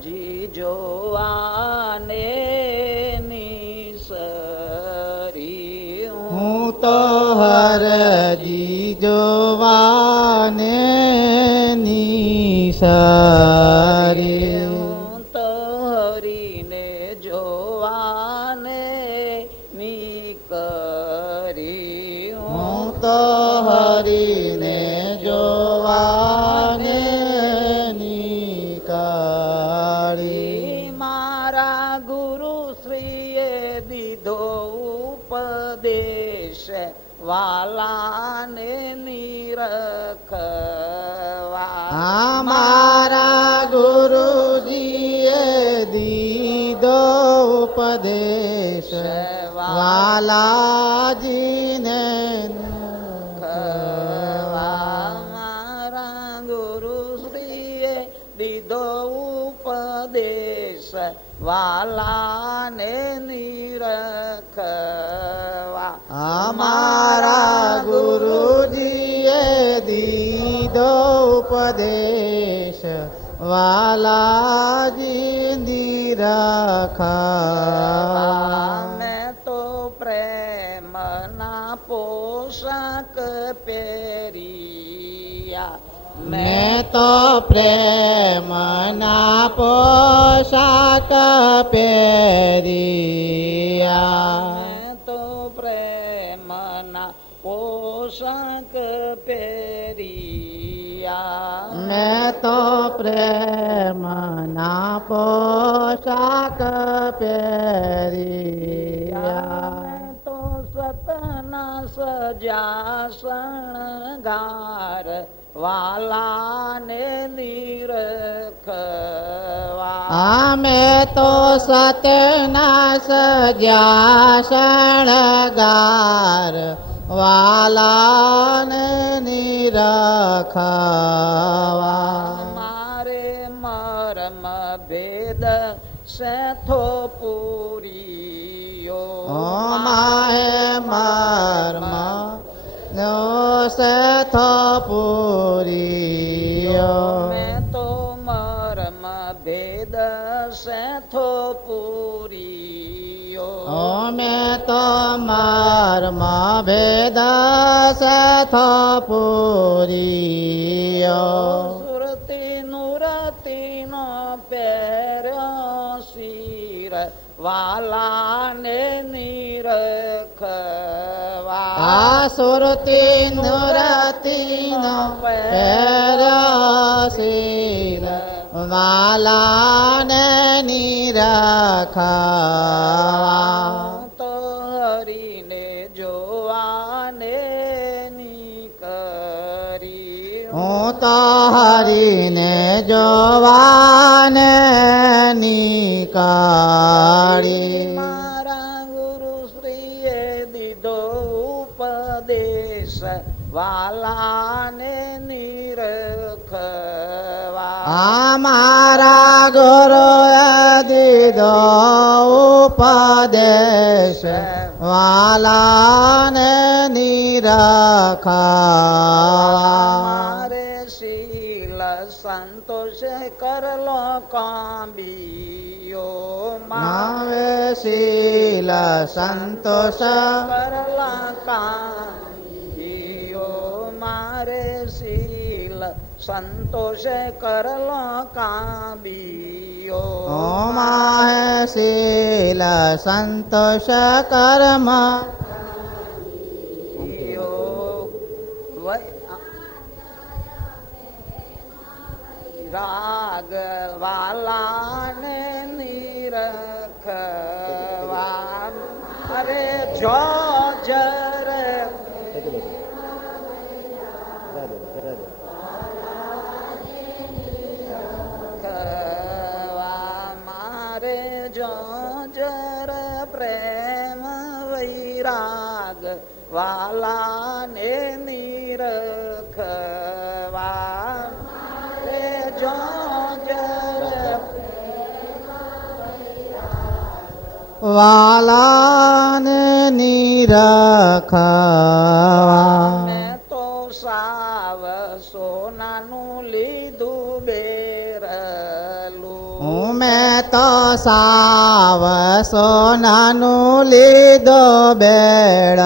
જી જોવાને નિસરી હું તો હરજી જોવાને નિસરી હું તો હરીને જોવાને નીકરી હું તો હરીને જોવાને નીકળી મારા ગુરુ શ્રીએ દીધો ઉપદેશ વાલાને નિરખવા મારા ગુરુજીએ દીધો ઉપદેશ વાલાજીને મારા ગુરુ શ્રીએ દીધો ઉપદેશ વાલાને નિરખવા અમારા ગુરુજીએ દીધો ઉપદેશ વાલાજી નિરખવા મેં તો પ્રેમના પોષક પહેર્યા મેં તો પ્રેમના પોશાક પહેર્યા મેં તો પ્રેમના પોષક પહેર્યા મેં તો પ્રેમના પોશાક પહેર્યા મેં તો સતના સજા શણગાર વાલાને નિરખવા અમે તો સતના સજા શણગાર વાલાને નિરખવા મારે મરમ ભેદ સેથો પૂરીયો માહે મર્મ નો સેથો પૂરીયો મેં તો મરમ ભેદ સેથો પૂરીયો મેં તો મર્મ ભેદ સેથો પૂરીયો સુરતી નુરતીનો પહેર્યો શિર વાલાને નિરખવા સુરતી નુરતીનો પહેર્યો શિર વાલાને નિરખવા તો હરીને જોવાને નીકરી હું તો હરીને જોવાને નીકળી મારા ગુરુ શ્રીએ દીધો ઉપદેશ વાલાને નિરખવા મારા ગુરુએ દીધો ઉપદેશ વાલાને નિરખવા મારે શીલ સંતોષ કરલો કાંબિયો માવે શીલ સંતોષ કરલા કાંબિયો મારે શીલ સંતોષ કરલો કાંબિયો માહે શીલ સંતોષ કર્મ રાગ વાલાને નિરખવા અરે જો જર મારે જો જર પ્રેમ વૈરાગ વાલાને નિરખવા જો વાલાને નિરખવા મેં તો સાવ સોનાનું લીધું બેર મેં તો સાવ સોનાનું લીધો બેડાલું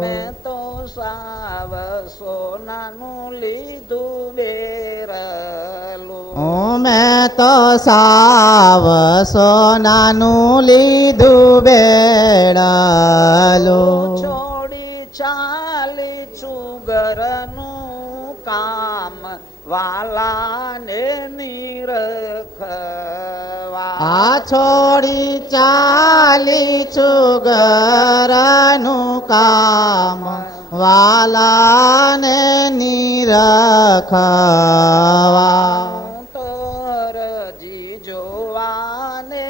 મેં તો સાવ સોનાનું લીધું બેરલું મેં તો સાવ સોનાનું લીધું બેડાલું છોડી ચાલી છું ઘરનું કામ વાલાને નિરખવા આ છોડી ચાલી છું ઘરનું કામ વાલાને નિરખવા તો રજી જોવાને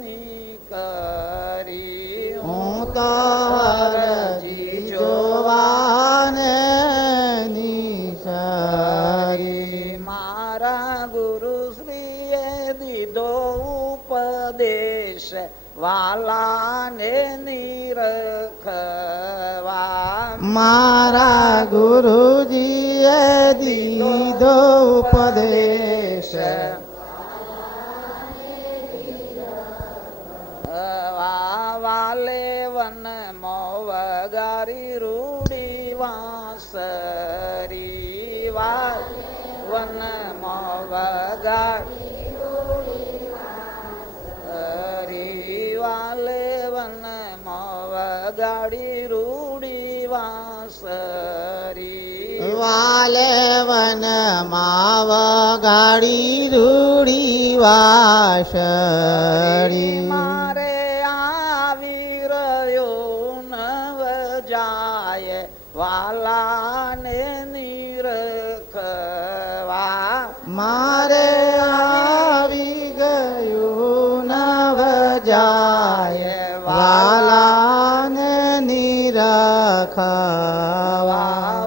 નીકળી હું તો હરજી જોવાને નિસરી મારા ગુરુ શ્રીએ દીધો ઉપદેશ વાલાને નિરખવા મારા ગુરુજીએ દીધો ઉપદેશ વાલે વન મોવગારી રૂડી વાસરી વન મોવગારી વાલે વન મોવગાડી રૂડી વાસરી વાલે વન માવ ગાડી રૂડી વાસળી મારે આવી રહ્યો નવ જાય વાલાને નિરખવા મારે આવી ગયું નવ જાય વાલાને નિરખવા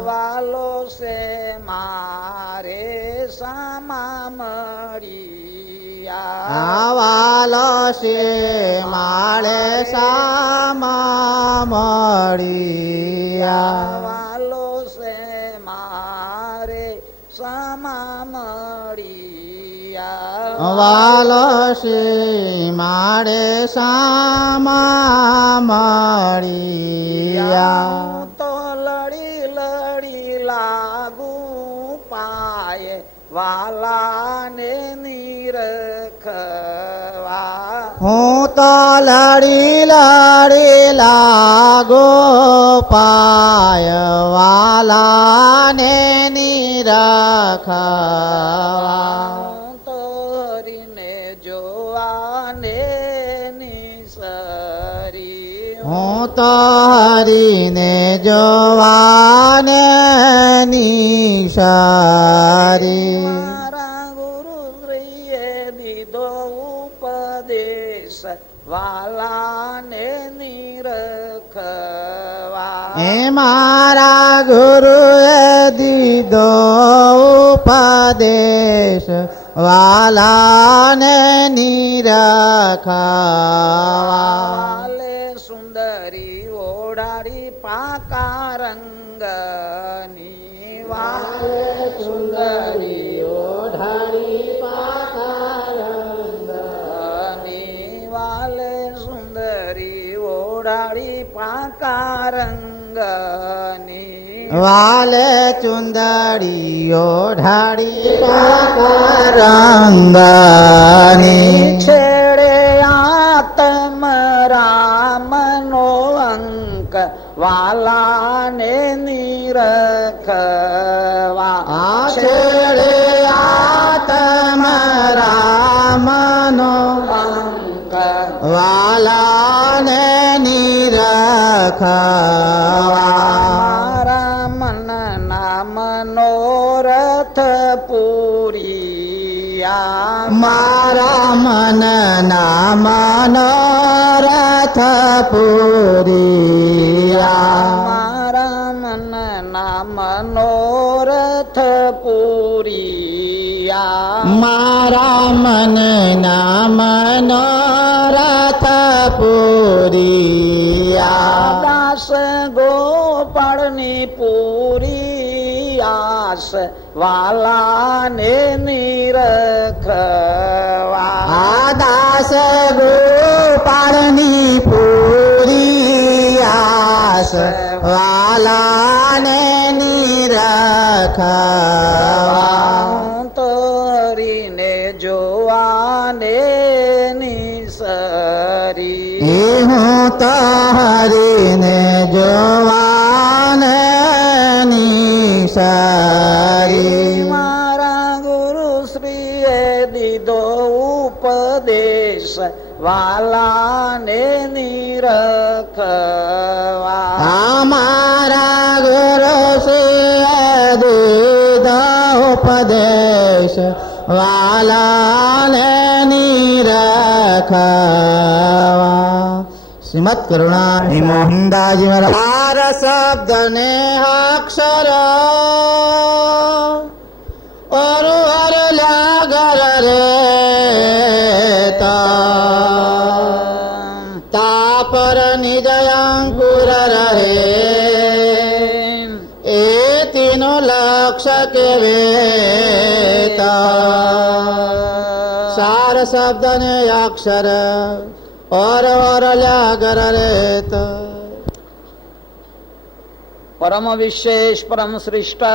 વાલો છે મારે સામા મળ્યા વાલો છે માળે સામા મળ્યા વાલો છે મારે સામા મળ્યા વાલો છે માળે સામા મળ્યા હું તો લડી લડી લાગુ પાય વાલાને નિરખવા હું તો લડી લડી લાગો પાય વાલાને નિરખવા હું તો હરીને જોવાને નિસરી હું તો હરીને જોવાને નિશારી મારા ગુરુ શ્રીએ દીધો ઉપદેશ વાલાને નિરખવા એ મારા ગુરુએ દીધો ઉપદેશ વાલાને નિરખવા વાલે સુંદરી ઓઢાડી પાકા રંગની વાલે સુંદરી ઓઢાડી પાકા રંગની વાલે સુંદરી ઓઢાડી પાકા રંગની વાલે ચુંદડીઓ ઢાળી પાકા રંગની છેડે આત્મ રામનો અંક વાલાને નિરખવા છેડે આત્મ રામનો અંક વાલાને નિરખવા મારા મન નામ મનોરથ પૂરિયા મારા મન ના મનોરથ પૂરિયા મારા મન ના મનોરથ પૂરિયા મારા મન ના મનોરથ પૂરિયા દાસ ગોપાળની પૂરી આસ વાલાને નિરખવા. આ દાસ ગોપાળની પૂરી આસ વાલાને નિરખવા. તો હરીને જોવાને નિસરી. હું તો હરીને જોવાને નિસરી. મારા ગુરુ શ્રીએ દીધો ઉપદેશ વાલાને નિરખવા. અમારા ગુરુ શ્રીએ દીધો ઉપદેશ વાલાને નિરખવા. શ્રીમદ કરુણા મોહનદાસજી મહારાજ. હાર શબ્દ ને અક્ષર ઓરુ હરલ્યા ઘર રે તાપર નિજ અંકુર રહે એ તીનો લક્ષ્ય કેવે સાર શબ્દ ને અક્ષર ઓર ઓરલ્યા ઘર રે પરમ વિશેષ પરમ શ્રેષ્ઠ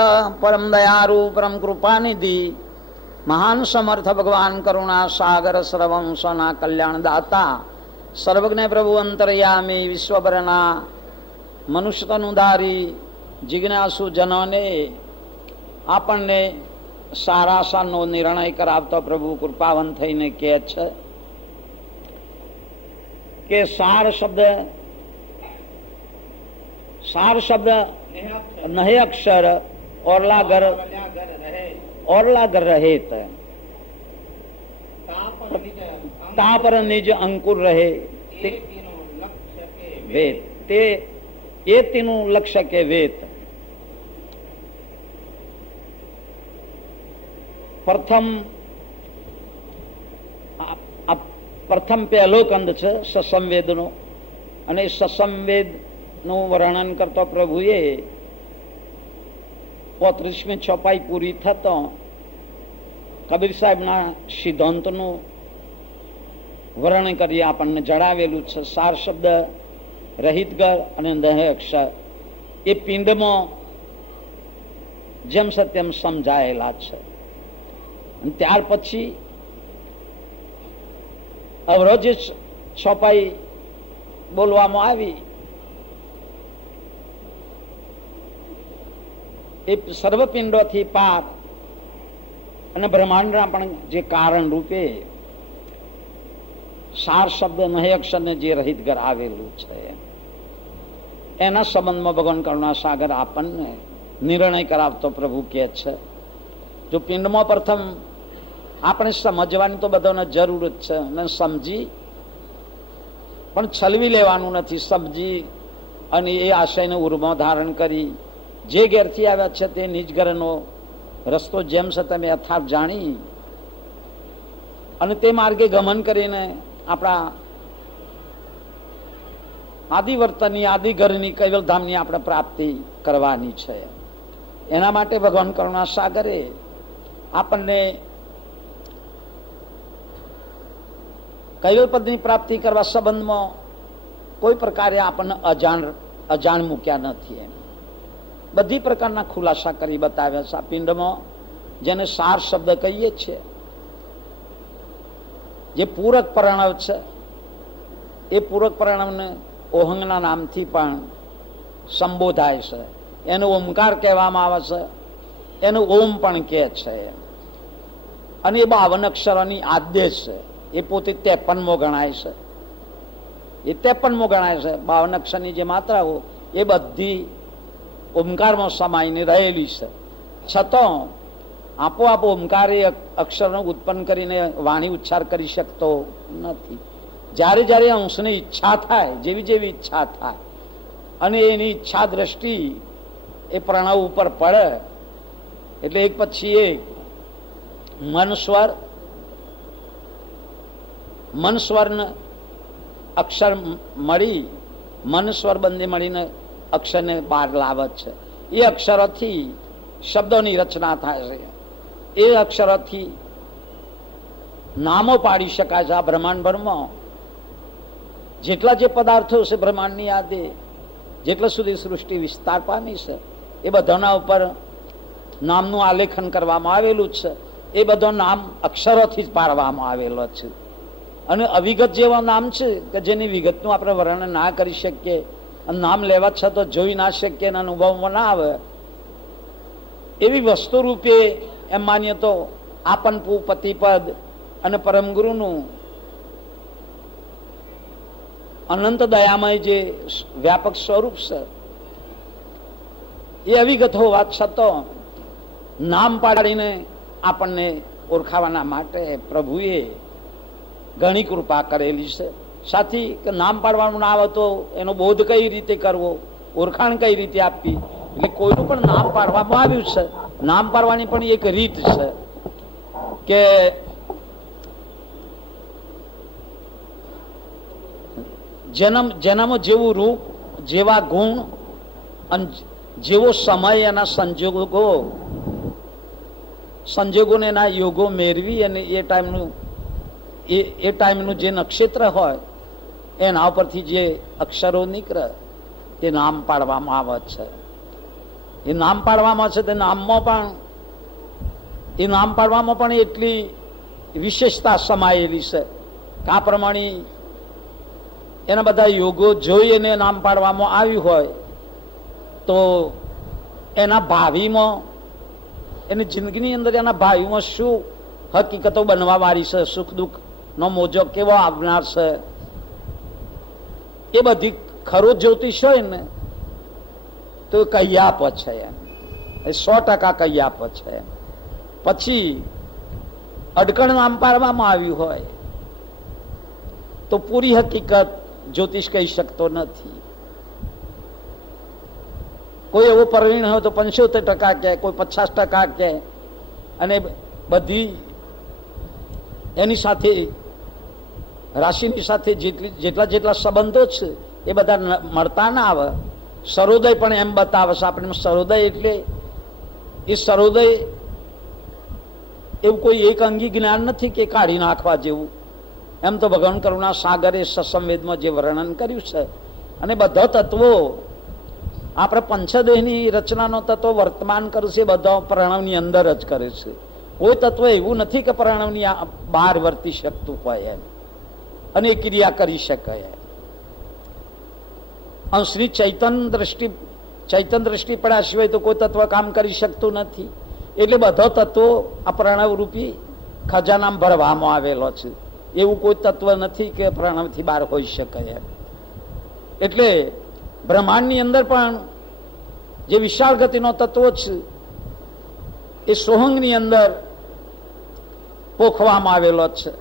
પરમ દયાળુ પરમ કૃપાનિધિ મહાન સમર્થ ભગવાન કરુણા સાગર સર્વંશના કલ્યાણ દાતા સર્વજ્ઞ પ્રભુ અંતર્યામી વિશ્વભરના મનુષ્યતનુધારી જિજ્ઞાસુ જનોને આપણને સારા સાનો નિર્ણય કરાવતો પ્રભુ કૃપાવંત થઈને કહે છે કે સાર શબ્દ નહીં અક્ષર ઓરલા ઘર રહે તાપર નિજ અંકુર રહે વેદ તે એ તેનું લક્ષ્ય કે વેદ. પ્રથમ પહેલો કંદ છે સસંવેદનો અને સસંવેદ નું વર્ણન કરતો પ્રભુએ 35મી ચોપાઈ પૂરી થતો કબીર સાહેબના સિદ્ધાંતનું વર્ણન કરી આપણને જણાવેલું છે. સાર શબ્દ રહિતગર અને દહે અક્ષર એ પિંડમાં જેમ સત્યમ સમજાયેલા છે. ત્યાર પછી અવરોજ ચોપાઈ બોલવામાં આવી એ સર્વપિંડોથી પાર અને બ્રહ્માંડના પણ જે કારણ રૂપે સાર શબ્દ નહીં અક્ષરને જે રહિત ઘર આવેલું છે એના સંબંધમાં ભગવાન કરુણા સાગર આપણને નિર્ણય કરાવતો પ્રભુ કહે છે. જો પિંડમાં પ્રથમ આપણે સમજવાની તો બધાને જરૂર જ છે અને સમજી પણ છલવી લેવાનું નથી. સમજી અને એ આશયને ઉર્મો ધારણ કરી જે ઘેરથી આવ્યા છે તે નિજ ઘરનો રસ્તો જેમ છે તમે યથાર્થ જાણી અને તે માર્ગે ગમન કરીને આપણા આદિવર્તનની આદિ ઘરની કૈવલધામની આપણે પ્રાપ્તિ કરવાની છે. એના માટે ભગવાન કરુણા સાગરે આપણને કૈવલપદની પ્રાપ્તિ કરવા સંબંધમાં કોઈ પ્રકારે આપણને અજાણ મૂક્યા નથી. બધી પ્રકારના ખુલાસા કરી બતાવ્યા છે. આ પિંડમાં જેને સાર શબ્દ કહીએ છીએ જે પૂરક પ્રણવ છે એ પૂરક પ્રણવને ઓહંગના નામથી પણ સંબોધાય છે. એનો ઓમકાર કહેવામાં આવે છે, એનો ઓમ પણ કહે છે. અને એ 52 અક્ષરોની આદ્ય છે. એ પોતે 53મો ગણાય છે. એ 53મો ગણાય છે. 52 અક્ષરની જે માત્રાઓ એ બધી ઓમકારમાં સમાઈને રહેલી છે. છતાં આપોઆપ ઓમકાર એ અક્ષરનો ઉત્પન્ન કરીને વાણી ઉચ્ચાર કરી શકતો નથી. જ્યારે જ્યારે અંશની ઈચ્છા થાય, જેવી જેવી ઈચ્છા થાય અને એની ઈચ્છા દ્રષ્ટિ એ પ્રણવ ઉપર પડે એટલે એક પછી એક મન સ્વરને અક્ષર મળી, મન સ્વર બંને મળીને અક્ષરને બહાર લાવે છે. એ અક્ષરોથી શબ્દોની રચના થાય છે. એ અક્ષરોથી નામો પાડી શકાય છે. આ બ્રહ્માંડ ભરમાં જેટલા જે પદાર્થો છે બ્રહ્માંડની યાદે, જેટલા સુધી સૃષ્ટિ વિસ્તાર પામી છે, એ બધાના ઉપર નામનું આલેખન કરવામાં આવેલું છે. એ બધો નામ અક્ષરોથી જ પાડવામાં આવેલો છે. અને અવિગત જેવા નામ છે કે જેની વિગતનું આપણે વર્ણન ના કરી શકીએ, અને નામ લેવા છતાં જોઈ ના શકીએ અને અનુભવમાં ના આવે એવી વસ્તુ રૂપે એમ માનીએ તો આપન પતિપદ અને પરમ ગુરુનું અનંત દયામય જે વ્યાપક સ્વરૂપ છે એ અવિગત હોવા છતાં નામ પાડીને આપણને ઓળખાવાના માટે પ્રભુએ ઘણી કૃપા કરેલી છે. સાથી કે નામ પાડવાનું ના આવે તો એનો બોધ કઈ રીતે કરવો, ઓળખાણ કઈ રીતે આપવી, એટલે કોઈનું પણ નામ પાડવામાં આવ્યું છે. નામ પાડવાની પણ એક રીત છે કે જેનામાં જેવું રૂપ, જેવા ગુણ અને જેવો સમય એના સંજોગોને એના યોગો મેળવી અને એ ટાઈમનું જે નક્ષત્ર હોય એના ઉપરથી જે અક્ષરો નીકળે તે નામ પાડવામાં આવે છે. એ નામ પાડવામાં છે તે નામ પાડવામાં પણ એટલી વિશેષતા સમાયેલી છે કે આ પ્રમાણે એના બધા યોગો જોઈ એને નામ પાડવામાં આવ્યું હોય તો એના ભાવિમાં, એની જિંદગીની અંદર એના ભાવિમાં શું હકીકતો બનવા વાળી છે, સુખ દુઃખ નો મોજો કેવો આવનાર છે, એ બધી ખરો જ્યોતિષ હોય ને તો કૈયાપ છે. એ 100% કૈયાપ છે. પછી અડકણ નામ પાડવામાં આવ્યું હોય તો પૂરી હકીકત જ્યોતિષ કહી શકતો નથી. કોઈ એવો પરવીણ હોય તો 75% કહે, કોઈ 50% કહે, અને બધી એની સાથે રાશિની સાથે જેટલા સંબંધો છે એ બધા મળતા ના આવે. સરોદય પણ એમ બતાવે છે આપણે. સરોદય એટલે એ સરોદય એવું કોઈ એક અંગી જ્ઞાન નથી કે કાઢી નાખવા જેવું. એમ તો ભગવાન કરુણા સાગરે સસંવેદમાં જે વર્ણન કર્યું છે, અને બધા તત્વો આપણે પંચદેહની રચનાનો તત્વ વર્તમાન કરે છે બધા પ્રણવની અંદર જ કરે છે. કોઈ તત્વ એવું નથી કે પ્રણવની બહાર વર્તી શકતું હોય એમ અને એ ક્રિયા કરી શકાય. શ્રી ચૈતન દ્રષ્ટિ પડ્યા સિવાય તો કોઈ તત્વ કામ કરી શકતું નથી. એટલે બધા તત્વો આ પ્રણવ રૂપી ખજાનામાં ભરવામાં આવેલો છે. એવું કોઈ તત્વ નથી કે પ્રણવથી બહાર હોઈ શકે એમ. એટલે બ્રહ્માંડની અંદર પણ જે વિશાળ ગતિનો તત્વો છે એ સોહંગની અંદર પોખવામાં આવેલો છે,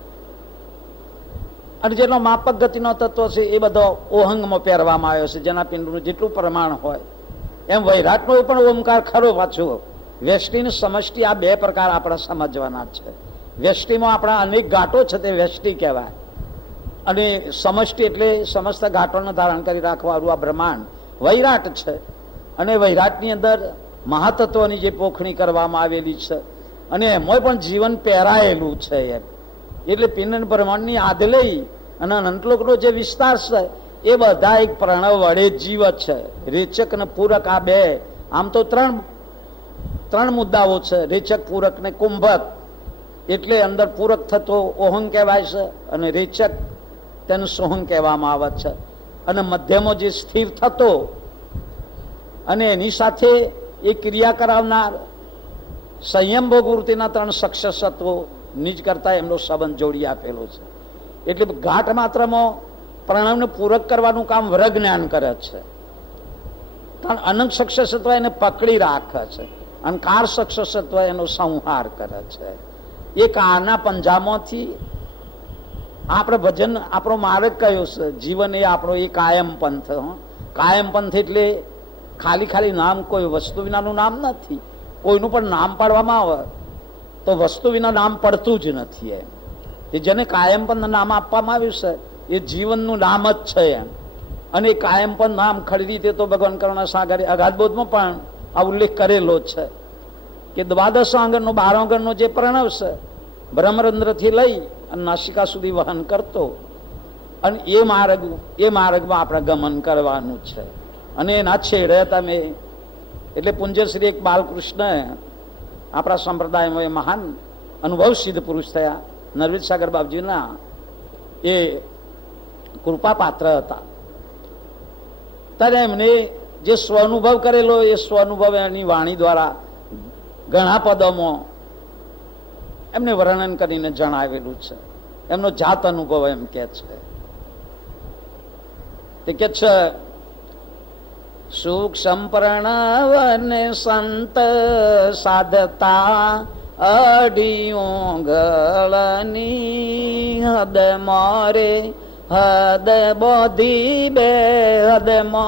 અને જેનો માપક ગતિનો તત્વ છે એ બધો ઓહંગમાં પહેરવામાં આવ્યો છે. જેના પિંડનું જેટલું પ્રમાણ હોય એમ વૈરાટનો પણ ઓમકાર ખરો. પાછું વ્યષ્ટિ ને સમષ્ટિ આ બે પ્રકાર આપણે સમજવાના છે. વ્યષ્ટિમાં આપણા અનેક ઘાટો છે તે વ્યષ્ટિ કહેવાય, અને સમષ્ટિ એટલે સમસ્ત ઘાટોને ધારણ કરી રાખવાનું આ બ્રહ્માંડ વૈરાટ છે. અને વૈરાટની અંદર મહાતત્વની જે પોખણી કરવામાં આવેલી છે અને એમાં પણ જીવન પહેરાયેલું છે એમ. એટલે પિંડ બ્રહ્માંડની આદ લઈ અને અનંતલોકનો જે વિસ્તાર છે એ બધા એક પ્રણવ વડે જીવત છે. રેચક અને પૂરક આ બે, આમ તો ત્રણ મુદ્દાઓ છે, રેચક, પૂરક ને કુંભક. એટલે અંદર પૂરક થતો ઓહંગ કહેવાય છે અને રેચક તેને સોહંગ કહેવામાં આવે છે. અને મધ્યમાં જે સ્થિર થતો અને એની સાથે એ ક્રિયા કરાવનાર સંયમ ભોગવૃત્તિના 3 સક્ષસત્વો નિજ કરતા એમનો સંબંધ જોડી આપેલો છે. એટલે ઘાટ માત્રમાં પ્રણવને પૂરક કરવાનું કામ વ્રજ્ઞાન કરે છે, કારણ અનંત સક્ષસત્વ એને પકડી રાખે છે, અને કાર સક્ષસત્વ એનો સંહાર કરે છે. એ કારના પંજામાંથી આપણે ભજન, આપણો માર્ગ કયો છે, જીવન એ આપણો એ કાયમ પંથ. કાયમ પંથ એટલે ખાલી નામ, કોઈ વસ્તુ વિનાનું નામ નથી. કોઈનું પણ નામ પાડવામાં આવે તો વસ્તુ વિના નામ પડતું જ નથી એમ. એ જેને કાયમપંથ નામ આપવામાં આવ્યું છે એ જીવનનું નામ જ છે એમ. અને એ કાયમપંથ નામ ખરી રીતે તો ભગવાન કરુણા સાગરે અગાધબોધમાં પણ આ ઉલ્લેખ કરેલો છે કે દ્વાદશ આંગણનો 12 આંગણનો જે પ્રણવ છે બ્રહ્મરંધ્રથી લઈ અને નાસિકા સુધી વહન કરતો, અને એ માર્ગમાં આપણે ગમન કરવાનું છે. અને એના છેડે તમે એટલે પૂજ્યશ્રી એક બાલકૃષ્ણ આપણા સંપ્રદાયમાં એ મહાન અનુભવ સિદ્ધ પુરુષ થયા, નરવીર સાગર બાપજીના એ કૃપા પાત્ર હતા. ત્યારે એમને જે સ્વઅનુભવ કરેલો એ સ્વઅનુભવ એની વાણી દ્વારા ઘણા પદોમાં એમને વર્ણન કરીને જણાવેલું છે. એમનો જાત અનુભવ એમ કે છે, તે કે છે સુખ સંપ્રણવને સંત સાધતા અડિયું ગળની હદ મોરે હદ બોધી બે હદ મો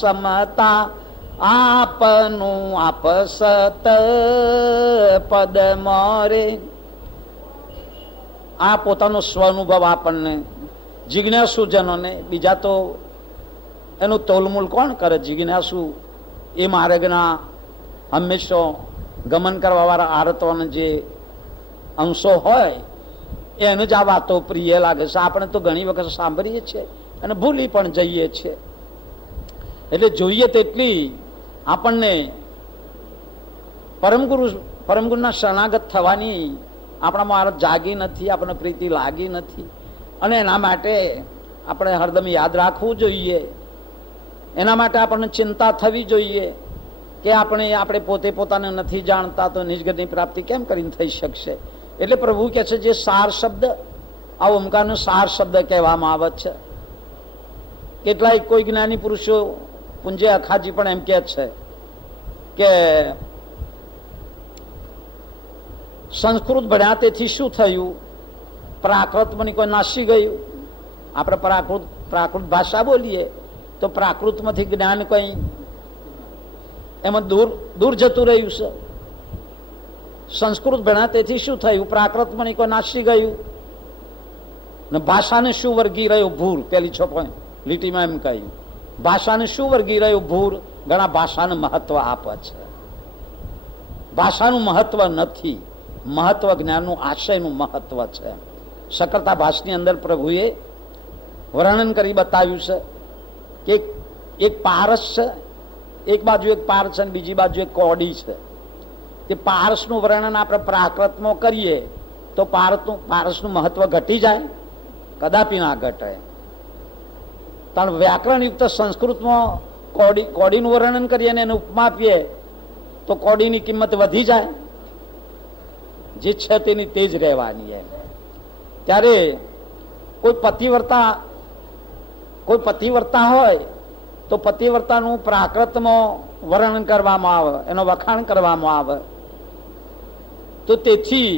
સમતા આપનું આપસત પદ મોરે. આ પોતાનો સ્વઅનુભવ આપણને જિજ્ઞાસુજનોને, બીજા તો એનું તોલમૂલ કોણ કરે? જિજ્ઞાસુ એ માર્ગના હંમેશા ગમન કરવાવાળા આરતોના જે અંશો હોય એને જ આ વાતો પ્રિય લાગે છે. આપણે તો ઘણી વખત સાંભળીએ છીએ અને ભૂલી પણ જઈએ છીએ. એટલે જોઈએ તેટલી આપણને પરમગુરુના શરણાગત થવાની આપણામાં આરત જાગી નથી, આપણને પ્રીતિ લાગી નથી. અને એના માટે આપણે હરદમ યાદ રાખવું જોઈએ, એના માટે આપણને ચિંતા થવી જોઈએ કે આપણે પોતે પોતાને નથી જાણતા તો નિજગતની પ્રાપ્તિ કેમ કરીને થઈ શકશે. એટલે પ્રભુ કહે છે જે સાર શબ્દ, આ ઓમકારનો સાર શબ્દ કહેવામાં આવે છે. કેટલાય કોઈ જ્ઞાની પુરુષો, પુંજે અખાજી પણ એમ કહે છે કે સંસ્કૃત ભણ્યા તેથી શું થયું? પ્રાકૃતમાં કોઈ નાસી ગયું. આપણે પ્રાકૃત ભાષા બોલીએ તો પ્રાકૃતમાંથી જ્ઞાન કઈ એમાં દૂર જતું રહ્યું છે. સંસ્કૃત ભણ્યા તેથી શું થયું? પ્રાકૃતમાં કોઈ નાસી ગયું. ને ભાષાને શું વર્ગી રહ્યો? ભૂર. પેલી છોપો લીટીમાં એમ કહ્યું, ભાષાને શું વર્ગી રહ્યું? ભૂર. ઘણા ભાષાને મહત્વ આપે છે. ભાષાનું મહત્વ નથી, મહત્વ જ્ઞાનનું આશયનું મહત્વ છે. સકળતા ભાષની અંદર પ્રભુએ વર્ણન કરી બતાવ્યું છે કે એક પારસ છે, એક બાજુ એક પારસ છે અને બીજી બાજુ એક કોડી છે. તે પારસનું વર્ણન આપણે પ્રાકૃતમાં કરીએ તો પારસનું મહત્વ ઘટી જાય? કદાપી ના ઘટે. કારણ વ્યાકરણયુક્ત સંસ્કૃતમાં કોડીનું વર્ણન કરીએ અને એને ઉપમા આપીએ તો કોડીની કિંમત વધી જાય? જે છે તેની તેજ રહેવાની. એમ ત્યારે કોઈ પતિવ્રતા હોય તો પતિવ્રતાનું પ્રાકૃતમાં વર્ણન કરવામાં આવે, એનો વખાણ કરવામાં આવે તો તેથી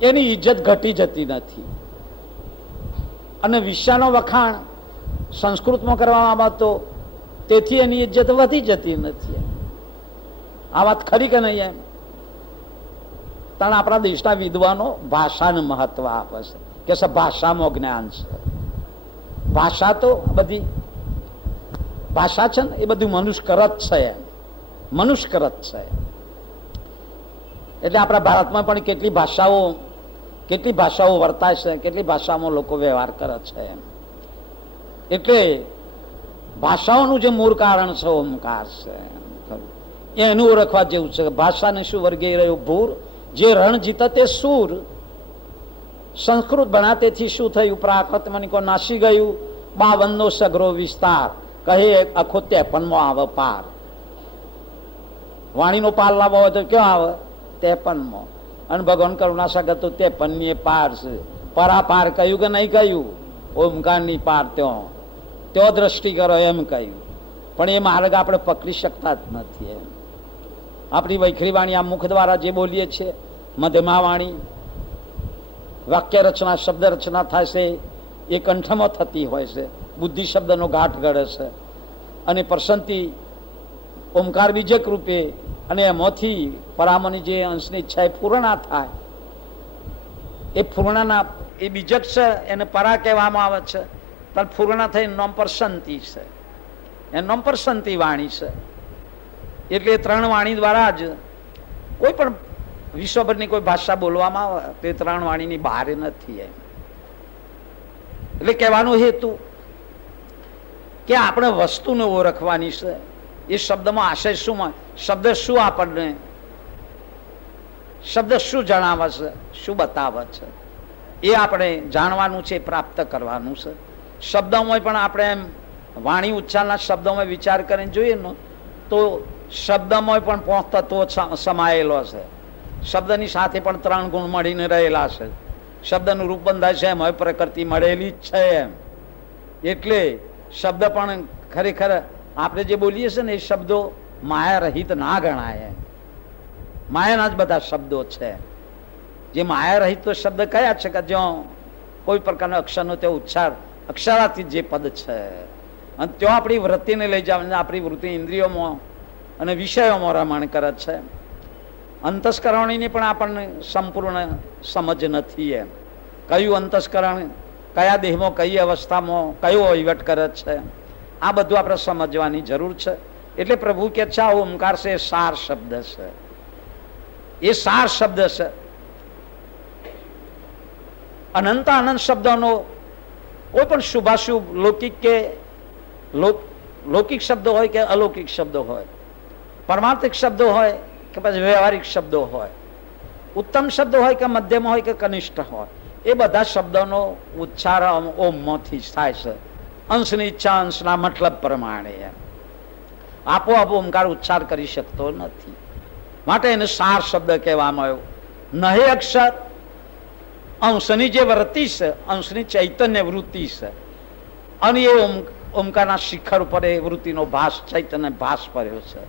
એની ઇજ્જત ઘટી જતી નથી. અને વિષયનો વખાણ સંસ્કૃતમાં કરવામાં આવે તો તેથી એની ઇજ્જત વધી જતી નથી. આ વાત ખરી કે નહીં? એમ કારણ આપણા દેશના વિદ્વાનો ભાષાને મહત્વ આપે છે કે ભાષામાં જ્ઞાન છે. ભાષા તો બધી ભાષા છે ને એ બધું મનુષ્યકૃત છે, મનુષ્યકૃત છે. એટલે આપણા ભારતમાં પણ કેટલી ભાષાઓ વર્તાય છે, કેટલી ભાષામાં લોકો વ્યવહાર કરે છે. એટલે ભાષાઓનું જે મૂળ કારણ છે ઓમકાર છે, એનું ઓળખવા જેવું છે. ભાષાને શું વર્ગી રહ્યું? ભૂર. જે રણ જીત તે સૂર. સંસ્કૃત ભણા તેથી શું થયું? પ્રાકૃત મનિકો નાસી ગયું. 52નો સગરો વિસ્તાર કહે આખો 53મો આવે પાર. વાણીનો પાર લાવવો હોય તો ક્યાં આવે? 53મો. અને ભગવાન કરુણા સાગર તો 53ની પાર છે. પરાપાર કહ્યું કે નહીં કહ્યું? ઓમકારની પાર ત્યો દ્રષ્ટિ કરો એમ કહ્યું. પણ એ માર્ગ આપણે પકડી શકતા જ નથી. એમ આપણી વૈખરી વાણી આ મુખ દ્વારા જે બોલીએ છીએ, મધ્યમા વાણી, વાક્ય રચના, શબ્દ રચના થાય છે એ કંઠમાં થતી હોય છે. બુદ્ધિ શબ્દનો ઘાટ ગળે છે અને પ્રસંતિ ઓમકાર બીજક રૂપે, અને એમાંથી પરામની જે અંશની ઈચ્છા એ પૂર્ણા થાય. એ પૂર્ણના એ બીજક છે, એને પરા કહેવામાં આવે છે. પણ પૂર્ણ થઈ નોમ પ્રસંતિ છે, એ નોમ પ્રસંતિ વાણી છે. એટલે 3 વાણી દ્વારા જ કોઈ પણ વિશ્વભરની કોઈ ભાષા બોલવામાં આવે તે ત્રણ વાણીની બહાર નથી એમ. એટલે કહેવાનો હેતુ કે આપણે વસ્તુને ઓળખવાની છે. એ શબ્દમાં આશય શું, શબ્દ શું આપણને, શબ્દ શું જણાવે છે, શું બતાવે છે, એ આપણે જાણવાનું છે, પ્રાપ્ત કરવાનું છે. શબ્દોમાં પણ આપણે એમ વાણી ઉચ્ચારના શબ્દોમાં વિચાર કરીને જોઈએ ને તો શબ્દમાં પણ 5 તત્વો સમાયેલો છે. શબ્દની સાથે પણ 3 ગુણ મળીને રહેલા છે. શબ્દનું રૂપ બંધાય છે એમ હવે પ્રકૃતિ મળેલી જ છે એમ. એટલે શબ્દ પણ ખરેખર આપણે જે બોલીએ છીએ ને એ શબ્દો માયા રહિત ના ગણાય. માયાના જ બધા શબ્દો છે. જે માયા રહિત તો શબ્દ કયા છે કે જ્યાં કોઈ પ્રકારનો અક્ષરનો તે ઉચ્ચાર અક્ષરાથી જે પદ છે અને ત્યાં આપણી વૃત્તિને લઈ જવાની, આપણી વૃત્તિ ઇન્દ્રિયોમાં અને વિષયોમાં રમણ કરે છે. અંતસ્કરણની પણ આપણને સંપૂર્ણ સમજ નથી એમ. કયું અંતસ્કરણ કયા દેહમાં કઈ અવસ્થામાં કયો વહીવટ કરે છે, આ બધું આપણે સમજવાની જરૂર છે. એટલે પ્રભુ કે છે આ ઓમકાર છે એ સાર શબ્દ છે. એ સાર શબ્દ છે. અનંત અનંત શબ્દોનો કોઈ પણ શુભાશુભ લૌકિક કે લૌકિક શબ્દો હોય કે અલૌકિક શબ્દો હોય, પરમાર્થિક શબ્દો હોય કે પછી વ્યવહારિક શબ્દો હોય, ઉત્તમ શબ્દો હોય કે મધ્યમ હોય કે કનિષ્ઠ હોય, એ બધા શબ્દોનો ઉચ્ચાર ઓમમાંથી થાય છે. અંશની ઈચ્છા અંશના મતલબ પ્રમાણે આપોઆપ ઓમકાર ઉચ્ચાર કરી શકતો નથી. માટે એને સાર શબ્દ કહેવામાં આવ્યો. નહે અક્ષર અંશની જે વૃત્તિ છે, અંશની ચૈતન્ય વૃત્તિ છે, અને એ ઓમકારના શિખર ઉપર એ વૃત્તિનો ભાસ ચૈતન્ય ભાસ પડ્યો છે.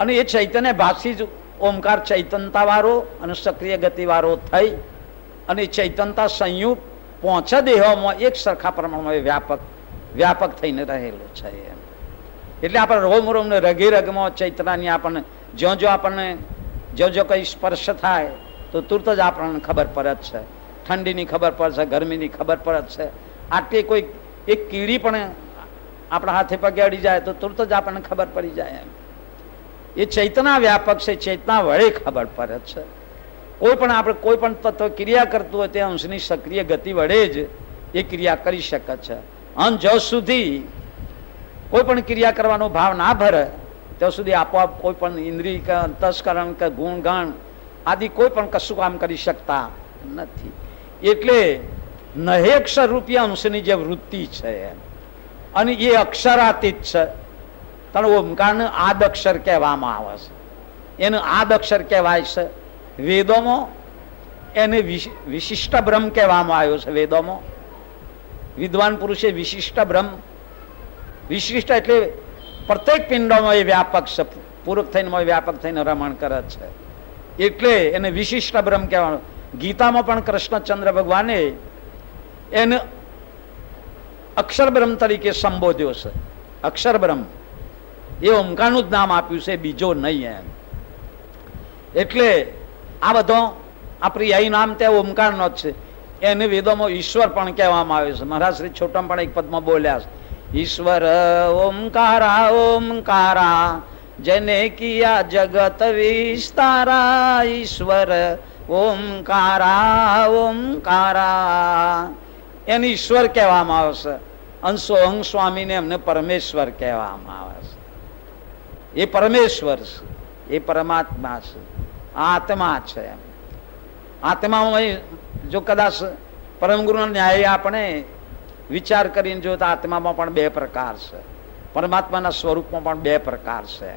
અને એ ચૈતન્ય ભાસી જ ઓમકાર ચૈતનતા વાળો અને સક્રિય ગતિ વાળો થઈ અને ચૈતનતા સંયુક્ત 5 દેહોમાં એક સરખા પ્રમાણમાં વ્યાપક થઈને રહેલો છે. એટલે આપણે રોમ રોમ ને રગે રગમાં ચૈતનાની આપણને જો કઈ સ્પર્શ થાય તો તુરત જ આપણને ખબર પડે છે. ઠંડીની ખબર પડે છે, ગરમીની ખબર પડે છે. આટલી કોઈ એક કીડી પણ આપણા હાથે પગે અડી જાય તો તુરત જ આપણને ખબર પડી જાય. એ ચૈતના વ્યાપક છે, ચેતના વડે ખબર પડે છે. કોઈ પણ આપણે કોઈ પણ તત્વ ક્રિયા કરતું હોય તે અંશની સક્રિય ગતિ વડે જ એ ક્રિયા કરી શકે છે. અને જ્યાં સુધી કોઈ પણ ક્રિયા કરવાનો ભાવ ના ભરે ત્યાં સુધી આપોઆપ કોઈ પણ ઇન્દ્રિય કે અંતસ્કરણ કે ગુણગાન આદિ કોઈ પણ કશું કામ કરી શકતા નથી. એટલે નહેક્ષર રૂપિયા અંશની જે વૃત્તિ છે અને એ અક્ષરાતીત છે. તને ઓમકારને આદ અક્ષર કહેવામાં આવે છે. એને આદ અક્ષર કહેવાય છે. વેદોમાં એને વિશિષ્ટ બ્રહ્મ કહેવામાં આવ્યો છે. વેદોમાં વિદ્વાન પુરુષે વિશિષ્ટ બ્રહ્મ, વિશિષ્ટ એટલે પ્રત્યેક પિંડોમાં એ વ્યાપક છે, પૂરક થઈને વ્યાપક થઈને રમણ કરે છે. એટલે એને વિશિષ્ટ બ્રહ્મ કહેવાનું. ગીતામાં પણ કૃષ્ણચંદ્ર ભગવાને એને અક્ષર બ્રહ્મ તરીકે સંબોધ્યો છે. અક્ષર બ્રહ્મ એ ઓમકારનું જ નામ આપ્યું છે, બીજો નહીં એમ. એટલે આ બધો આ પ્રિય નામ તે ઓમકારનો જ છે. એને વેદોમાં ઈશ્વર પણ કહેવામાં આવે છે. મહારાજ શ્રી છોટમ પણ એક પદમાં બોલ્યા છે, ઈશ્વર ઓમકારા ઓમકારા જેને કિયા જગત વિસ્તારા, ઈશ્વર ઓમકારા ઓમકારા. એને ઈશ્વર કહેવામાં આવે છે. અંશો અંગ સ્વામીને એમને પરમેશ્વર કહેવામાં આવે છે. એ પરમેશ્વર છે, એ પરમાત્મા છે, આત્મા છે. આત્મામાં જો કદાચ પરમ ગુરુનો ન્યાય આપણે વિચાર કરીને જો તો આત્મામાં પણ 2 પ્રકાર છે, પરમાત્માના સ્વરૂપમાં પણ 2 પ્રકાર છે.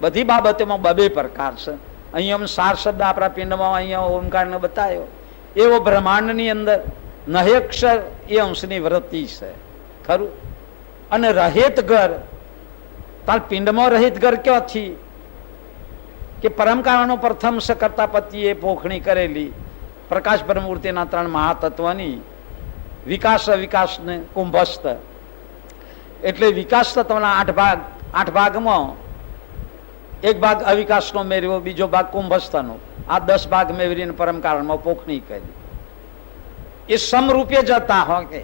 બધી બાબતોમાં 2 પ્રકાર છે. અહીંયા સાર શબ્દ આપણા પિંડમાં અહીંયા ઓમકારને બતાવ્યો. એવો બ્રહ્માંડની અંદર નહેક્ષર એ અંશની વૃત્તિ છે, ખરું. અને રહિત ઘર, તાર પિંડમાં રહિત ઘર ક્યાંથી કે પરમકાળનો પ્રથમ સકર્તા પતિએ પોખણી કરેલી પ્રકાશ બ્રહ્મમૂર્તિના 3 મહાતત્વની વિકાસ અવિકાસને કુંભસ્થ. એટલે વિકાસ તત્વના 8 ભાગ, 8 ભાગમાં એક ભાગ અવિકાસનો મેળવ્યો, બીજો ભાગ કુંભસ્થનો. આ 10 ભાગ મેળવીને પરમકાળમાં પોખણી કરી. એ સમરૂપે જતા હોય કે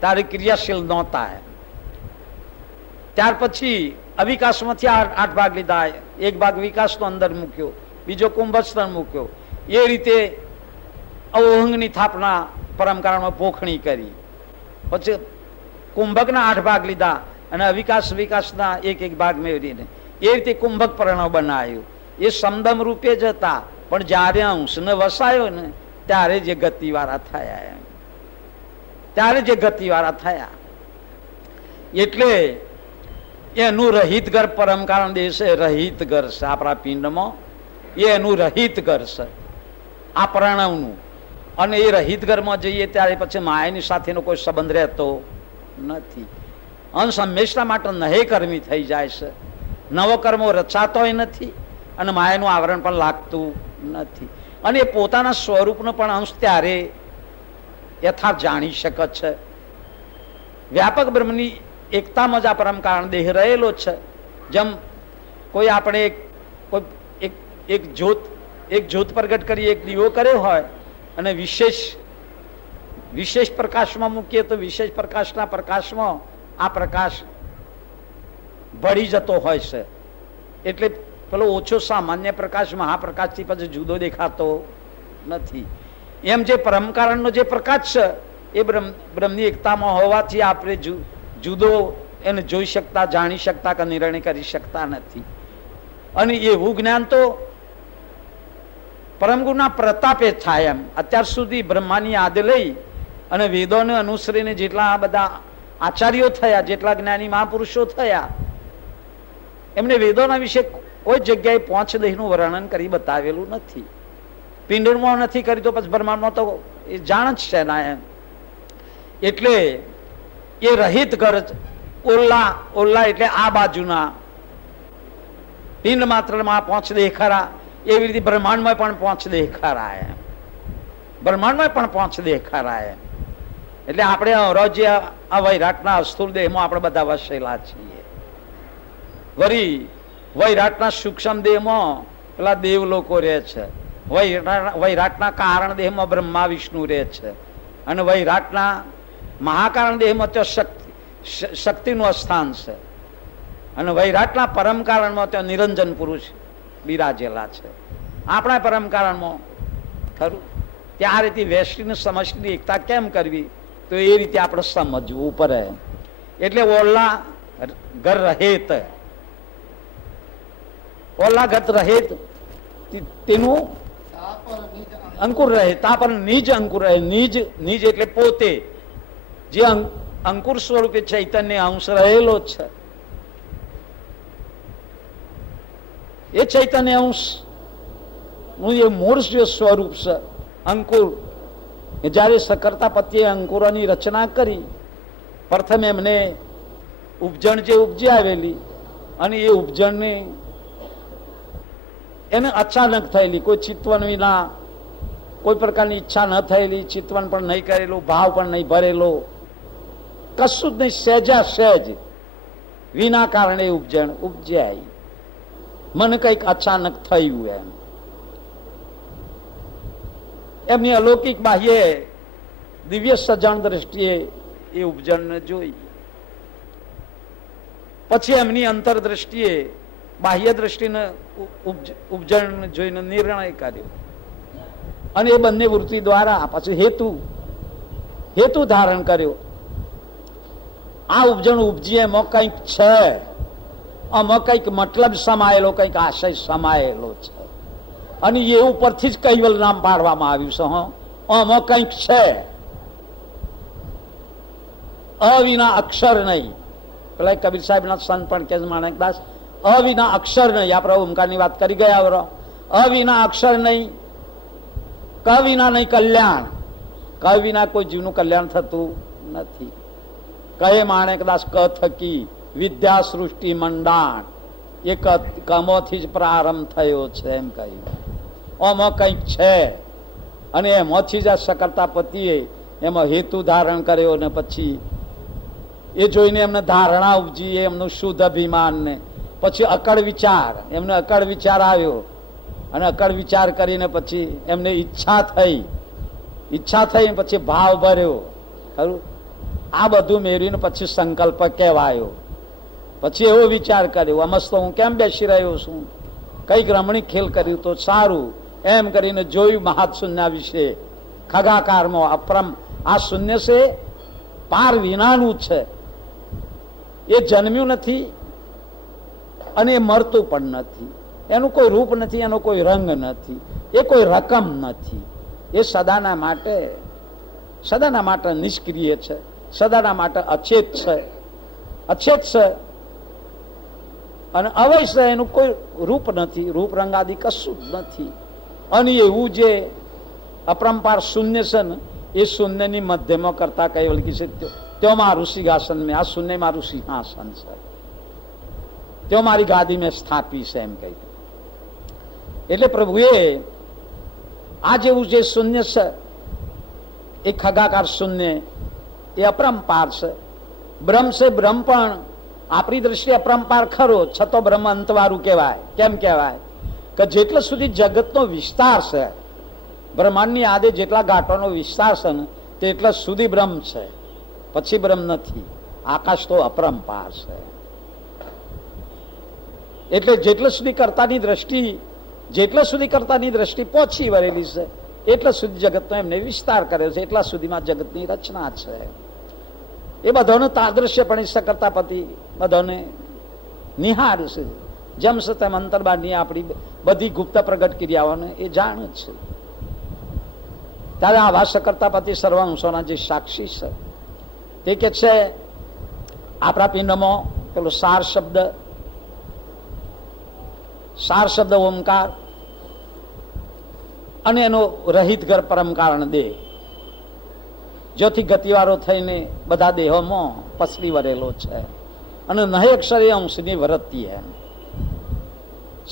તારે ક્રિયાશીલ નહોતા. ત્યાર પછી અવિકાસમાંથી 8 ભાગ લીધા, એક ભાગ વિકાસનો અંદર મૂક્યો, બીજો કુંભસ્થ મૂક્યો. એ રીતે અવોહંગની થાપના પરમકાળમાં પોખણી કરી. પછી કુંભકના 8 ભાગ લીધા અને વિકાસના એક ભાગ મેળવીને એ રીતે કુંભક પ્રણવ બનાવ્યું. એ સમદમ રૂપે જ હતા, પણ જ્યારે અંશને વસાયો ને ત્યારે જે ગતિવાળા થયા, એટલે એનું રહિત ઘર પરમ કારણ દેશે રહિત ઘર છે આપણા પિંડમાં. એનું રહિત ઘર છે આ પ્રણવનું. અને એ રહિત ઘરમાં જઈએ ત્યારે પછી માયાની સાથેનો કોઈ સંબંધ રહેતો નથી. અંશ હંમેશા માટે નહે કર્મી થઈ જાય છે. નવો કર્મો રચાતોય નથી અને માયાનું આવરણ પણ લાગતું નથી. અને એ પોતાના સ્વરૂપનો પણ અંશ ત્યારે યથાર્થ જાણી શકે છે. વ્યાપક બ્રહ્મની એકતામાં જ આ પરમ કારણ દેહ રહેલો છે. જેમ કોઈ આપણે એક જ્યોત પ્રગટ કરી, એક દીવો કર્યો હોય અને વિશેષ પ્રકાશમાં મૂકીએ તો વિશેષ પ્રકાશના પ્રકાશમાં આ પ્રકાશ ભળી જતો હોય છે. એટલે પેલો ઓછો સામાન્ય પ્રકાશ મહાપ્રકાશથી પછી જુદો દેખાતો નથી. એમ જે પરમ કારણનો જે પ્રકાશ છે એ બ્રહ્મની એકતામાં હોવાથી આપણે જુદો એને જોઈ શકતા, જાણી શકતા કે નિર્ણય કરી શકતા નથી. અને એવું જ્ઞાન તો પરમગુરુના પ્રતાપે થાય. એમ અત્યાર સુધી બ્રહ્માની આદ લઈ અને વેદોને અનુસરીને જેટલા બધા આચાર્યો થયા, જેટલા જ્ઞાની મહાપુરુષો થયા, એમને વેદોના વિશે કોઈ જગ્યાએ 5 દેહનું વર્ણન કરી બતાવેલું નથી. પિંડમાં નથી કરી તો પછી બ્રહ્માંડમાં તો એ જાણ જ છે ના. એમ એટલે એ રહિત ઘર ઓલ્લા એટલે આ બાજુના પિંડ માત્રમાં 5 દેહ ખરા. એવી રીતે બ્રહ્માંડમાં પણ 5 દેહ ખરા. એમ બ્રહ્માંડમાં પણ 5 દેહ ખરા. એમ એટલે આપણે રોજ્ય આ વૈરાટના સ્થૂળ દેહમાં આપણે બધા વસેલા છીએ. વળી વૈરાટના સૂક્ષ્મ દેહમાં પેલા દેવ લોકો રહે છે. વૈરાટના કારણ દેહમાં બ્રહ્મા વિષ્ણુ રહે છે. અને વૈરાટના મહાકારણ દેહમાં તો શક્તિનું સ્થાન છે. અને વૈરાટના પરમ કારણમાં તો નિરંજન પુરુષ બિરાજેલા છે. આપણા પરમ કારણમાં ખરું ત્યાં રીતે વૈશ્વિક સમષ્ટિની એકતા કેમ કરવી તો એ રીતે આપણે સમજવું પડે. એટલે ઓલ્લા ઘર રહેત, ઓલ્લા ગત રહેત તેનું અંકુર રહે, તા પર નિજ અંકુર રહે. નિજ એટલે પોતે જે અંકુર સ્વરૂપે ચૈતન્ય અંશ રહેલો છે. એ ચૈતન્ય અંશ નું એ મૂળ જે સ્વરૂપ છે અંકુર. જયારે સકર્તા પતિએ અંકુરોની રચના કરી, પ્રથમ એમને ઉપજણ જે ઉપજી આવેલી અને એ ઉપજણને એને અચાનક થયેલી, કોઈ ચિતવન વિના, કોઈ પ્રકારની ઈચ્છા ન થયેલી, ચિતવન પણ નહીં કરેલું, ભાવ પણ નહીં ભરેલો, કશું જ નહીં, સહેજા સહેજ વિના કારણે ઉપજણ ઉપજાય. મને કંઈક અચાનક થયું. એમ એમની અલૌકિક બાહ્ય દિવ્ય સજ્જન દ્રષ્ટિએ એ ઉપજણને જોઈ. પછી એમની અંતર દ્રષ્ટિએ બાહ્ય દ્રષ્ટિને ઉપજણ જોઈને નિર્ણય કર્યો. અને એ બંને વૃત્તિ દ્વારા પછી હેતુ ધારણ કર્યો. આ ઉપજણ ઉપજી એમાં કંઈક છે, આમાં કંઈક મતલબ સમાયેલો, કંઈક આશય સમાયેલો છે. અને એ ઉપરથી જ કૈવલ નામ પાડવામાં આવ્યું છે. આમાં કંઈક છે, અવિના અક્ષર નહીં. પેલા કબીર સાહેબ ના સંત પણ કે માણકદાસ, અવિના અક્ષર નહીં. આપણે ઓમકારની વાત કરી ગયા. અવિના અક્ષર નહીં, કવિના નહીં કલ્યાણ. કવિના કોઈ જીવનું કલ્યાણ થતું નથી. કહે માણકદાસ ક થકી વિદ્યા સૃષ્ટિ મંડાણ, એ કમોથી જ પ્રારંભ થયો છે એમ કહ્યું. આમાં કંઈક છે અને એમાંથી જ આ સકર્તા પતિએ એમાં હેતુ ધારણ કર્યો. ને પછી એ જોઈને એમને ધારણા ઉપજી, એમનું શુદ્ધ અભિમાન ને પછી અકળ વિચાર, એમને અકળ વિચાર આવ્યો. અને અકળ વિચાર કરીને પછી એમને ઈચ્છા થઈ પછી ભાવ ભર્યો. ખરું આ બધું મેળવીને પછી સંકલ્પ કહેવાયો. પછી એવો વિચાર કર્યો, આમસ તો હું કેમ બેસી રહ્યો છું, કઈક રમણીક ખેલ કર્યું તો સારું એમ કરીને જોયું મહાશૂન્ય વિશે. ખગાકારમાં અપરમ આ શૂન્ય છે પાર વિનાનું છે. એ જન્મ્યું નથી અને એ મરતું પણ નથી. એનું કોઈ રૂપ નથી, એનો કોઈ રંગ નથી, એ કોઈ રકમ નથી. એ સદાના માટે નિષ્ક્રિય છે, સદાના માટે અચેત છે, અચેત છે અને અવશ્ય એનું કોઈ રૂપ નથી, રૂપ રંગાદી કશું જ નથી. અને એવું જે અપરંપાર શૂન્ય છે ને એ શૂન્યની મધ્યમાં કરતા કહેવલ છે त्यो मारू सिंहासन में आ शून्य मारू सिंहासन છે, त्यो મારી ગાદી મેં સ્થાપી છે એમ કહી. એટલે પ્રભુએ આ જેવું જે શૂન્ય છે એ ખગાકાર શૂન્ય એ અપરંપાર છે. બ્રહ્મ છે, બ્રહ્મ પણ આપણી દ્રષ્ટિએ અપરંપાર ખરો, છતાં બ્રહ્મ અંતવાળું કહેવાય. કેમ કહેવાય કે જેટલા સુધી જગતનો વિસ્તાર છે, બ્રહ્માંડની આદે જેટલા ગાંઠોનો વિસ્તાર છે ને તેટલા સુધી બ્રહ્મ છે, પછી બ્રહ્મ નથી. આકાશ તો અપરંપાર છે. એટલે જેટલા સુધી કરતાની દ્રષ્ટિ પહોંચી વળેલી છે એટલા સુધી જગતનો એમને વિસ્તાર કર્યો છે, એટલા સુધીમાં જગતની રચના છે. એ બધાને તાદૃશ્યપણે સકર્તાપતિ બધાને નિહાળ છે. જેમ છે તેમ અંતર્બારની આપણી બધી ગુપ્ત પ્રગટ ક્રિયાઓને એ જાણે છે. ત્યારે આવા સકર્તાપતિ સર્વાંશોના જે સાક્ષી છે તે કે છે આપણા પિંડમાં પેલો સાર શબ્દ ઓમકાર અને એનો રહિત ઘર પરમ કારણ દેહ, જ્યોથી ગતિવાળો થઈને બધા દેહોમાં પસરી વરેલો છે. અને નહીં અક્ષર એ અંશની વરતી એમ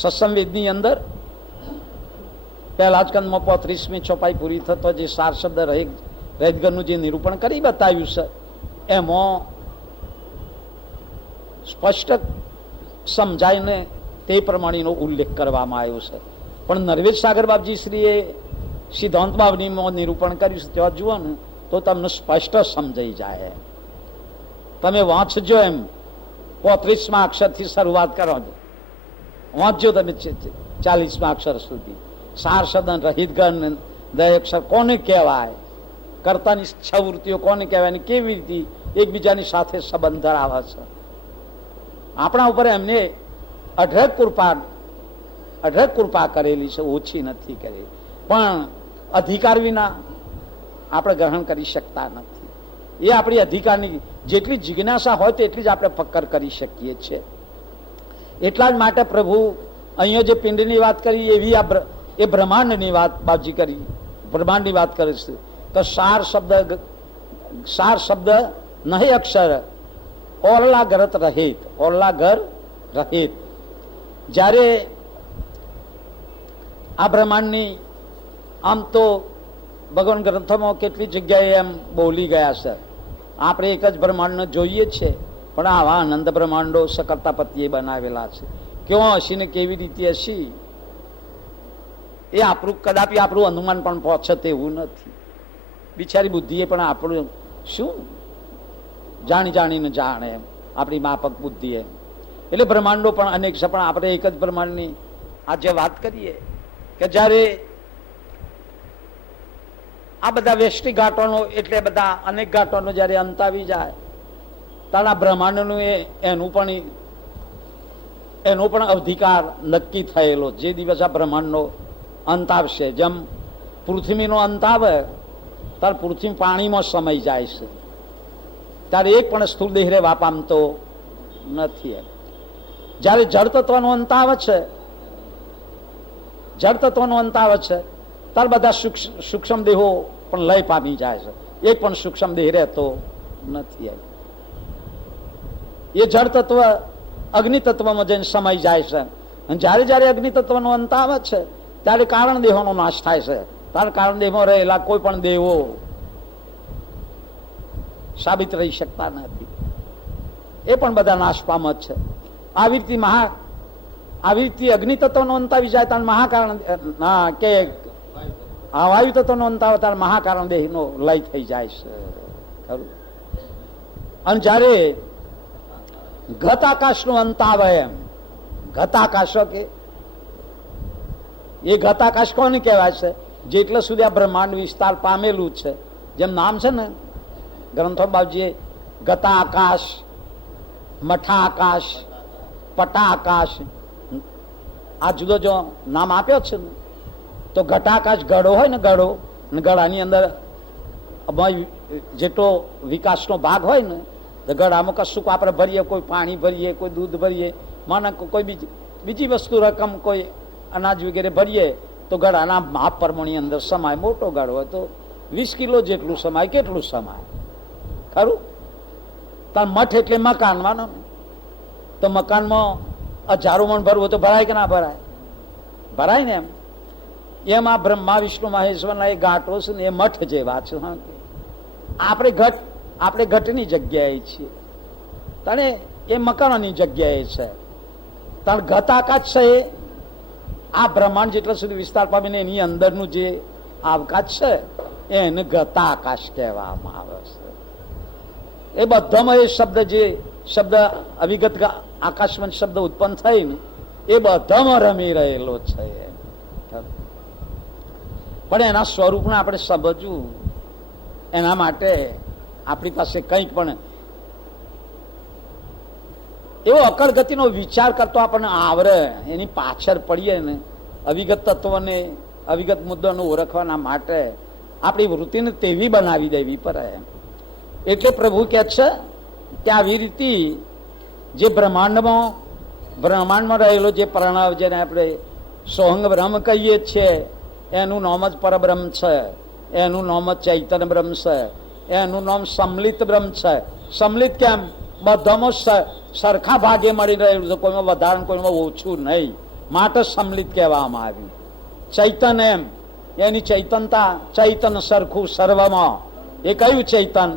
સત્સંગવેદની અંદર પહેલા જ કંદમાં 35મી ચોપાઈ પૂરી થતો જે સાર શબ્દ રહિતગરનું જે નિરૂપણ કરી બતાવ્યું છે એમાં સ્પષ્ટ સમજાઈને તે પ્રમાણેનો ઉલ્લેખ કરવામાં આવ્યો છે. પણ નરવેદ સાગર બાપજી શ્રીએ સિદ્ધાંત ભાવનીમાં નિરૂપણ કર્યું છે ત્યાં જુઓ ને તો તમને સ્પષ્ટ સમજાઈ જાય. તમે વાંચજો એમ 35મા અક્ષરથી શરૂઆત કરો, વાંચજો તમે 40મા અક્ષર સુધી. સાર શબ્દ રહિતગણ દય અક્ષર કોને કહેવાય, કર્તાની છ વૃત્તિઓ કોને કહેવાય અને કેવી રીતે એકબીજાની સાથે સંબંધ ધરાવે છે. આપણા ઉપર એમને અઢળક કૃપા કરેલી છે, ઓછી નથી કરેલી. પણ અધિકાર વિના આપણે ગ્રહણ કરી શકતા નથી. એ આપણી અધિકારની જેટલી જિજ્ઞાસા હોય તેટલી જ આપણે પકડ કરી શકીએ છીએ. એટલા જ માટે પ્રભુ અહીંયા જે પિંડની વાત કરી એવી એ બ્રહ્માંડની વાત બાપજી કરી, બ્રહ્માંડની વાત કરે છે. તો સાર શબ્દ નહીં અક્ષર ઓરલા ઘરત રહિત, ઓરલા ઘર રહિત. જ્યારે આ બ્રહ્માંડની આમ તો ભગવાન ગ્રંથોમાં કેટલી જગ્યાએ એમ બોલી ગયા છે. આપણે એક જ બ્રહ્માંડને જોઈએ છીએ, પણ આવા આનંદ બ્રહ્માંડો સકર્તાપતિએ બનાવેલા છે. ક્યાં હશી ને કેવી રીતે હશી એ આપણું કદાપી આપણું અનુમાન પણ પહોંચે તેવું નથી. બિચારી બુદ્ધિએ પણ આપણું શું જાણીને જાણે આપણી માપક બુદ્ધિએ. એટલે બ્રહ્માંડો પણ અનેક છે, પણ આપણે એક જ બ્રહ્માંડની આજે વાત કરીએ કે જ્યારે આ બધા વેષ્ટિ ઘાટોનો એટલે બધા અનેક ઘાટોનો જયારે અંત આવી જાય ત્યારે બ્રહ્માંડનું એનો પણ અધિકાર નક્કી થયેલો. જે દિવસ આ બ્રહ્માંડનો અંત આવશે, જેમ પૃથ્વીનો અંત આવે ત્યારે પૃથ્વી પાણીમાં સમાઈ જાય છે, ત્યારે એક પણ સ્થૂળ દેહ રહેવા પામતો નથી. જયારે જળ તત્વનો અંત આવે છે, ત્યારે બધા સૂક્ષ્મ દેહો પણ લય પામી જાય છે. એક પણ સૂક્ષ્મ દેહ રહેતો નથી. એ જળ તત્વ અગ્નિ તત્વમાં જઈને સમાઈ જાય છે. અને જયારે અગ્નિ તત્વનો અંત આવે છે ત્યારે કારણ દેહોનો નાશ થાય છે. ત્યારે કારણ દેહમાં રહેલા કોઈ પણ દેવો સાબિત રહી શકતા નથી, એ પણ બધા નાશ પામ જ છે. આવી રીતે અગ્નિ તત્વનો અંત આવી જાય ત્યારે મહાકારણ કે વાયુ તત્વનો અંત આવે ત્યારે મહાકારણ દેહનો લય થઈ જાય છે. અને જયારે ઘત આકાશનો અંત આવે, એમ ઘત આકાશો કે એ ઘટાકાશ કોને કહેવાય છે? જેટલા સુધી આ બ્રહ્માંડ વિસ્તાર પામેલું છે, જેમ નામ છે ને ગ્રંથો બાબજીએ ગતા આકાશ, મઠા આકાશ, પટા આકાશ, આ જુદો જો નામ આપ્યો છે ને, તો ઘટાકાશ ગળો હોય ને, ગળો, ગળાની અંદર જેટલો વિકાસનો ભાગ હોય ને, તો ગળામાં કશું આપણે ભરીએ, કોઈ પાણી ભરીએ, કોઈ દૂધ ભરીએ, માનો કોઈ બીજી વસ્તુ રકમ, કોઈ અનાજ વગેરે ભરીએ, તો ગળાના માપ પ્રમાણની અંદર સમાય. મોટો ગળો હોય તો 20 કિલો જેટલું સમાય, કેટલું સમાય ખરું? કારણ મઠ એટલે મકાન, માનો ને, તો મકાનમાં 1000 મણ ભરવું તો ભરાય કે ના ભરાય? ભરાય ને. એમ આ બ્રહ્મા વિષ્ણુ મહેશ્વરના એ ગાંઠો છે ને, એ મઠ જેવા છે. આપણે ઘટની જગ્યાએ છીએ, તને એ મકાનની જગ્યાએ છે. તણ ઘટાકાશ છે એ આ બ્રહ્માંડ જેટલા સુધી વિસ્તાર પામીને એની અંદરનું જે અવકાશ છે એને ઘટાકાશ કહેવામાં આવે છે. એ બધામાં એ શબ્દ, જે શબ્દ અવિગત આકાશમાં શબ્દ ઉત્પન્ન થઈ ને, એ બધામાં રમી રહેલો છે. પણ એના સ્વરૂપને આપણે સમજવું, એના માટે આપણી પાસે કંઈક પણ એવો અકળ ગતિનો વિચાર કરતો આપણને આવરે, એની પાછળ પડીએ ને, અવિગત તત્વને, અવિગત મુદ્દાને ઓળખવાના માટે આપણી વૃત્તિને તેવી બનાવી દેવી પડે. એટલે પ્રભુ કહે છે કે આવી રીતે જે બ્રહ્માંડમાં રહેલો જે પ્રણવ, જેને આપણે સોહંગ બ્રહ્મ કહીએ છીએ, એનું નામ જ પરબ્રહ્મ છે, એનું નામ જ ચૈતન્ય બ્રહ્મ છે, એનું નામ સમલિત બ્રહ્મ છે. સમલિત કેમ? બધામાં સરખા ભાગે મળી રહેલું છે, કોઈમાં વધારે કોઈમાં ઓછું નહીં, માટે સમલિત કહેવામાં આવ્યું. ચૈતન એમ, એની ચૈતનતા, ચૈતન સરખું સર્વમાં. એ કયું ચૈતન?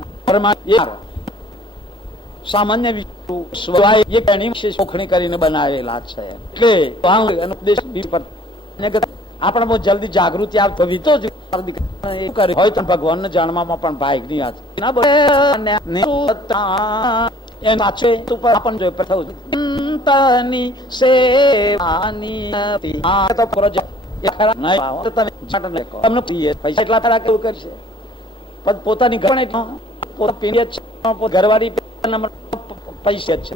સામાન્ય શોખણી કરીને બનાવેલા છે. એટલે આપણે બહુ જલ્દી જાગૃતિ આવતો જ હોય તો ભગવાનને જાણવામાં પણ ભાગ નહીં પોતાની ઘરવાળી પૈસા છે,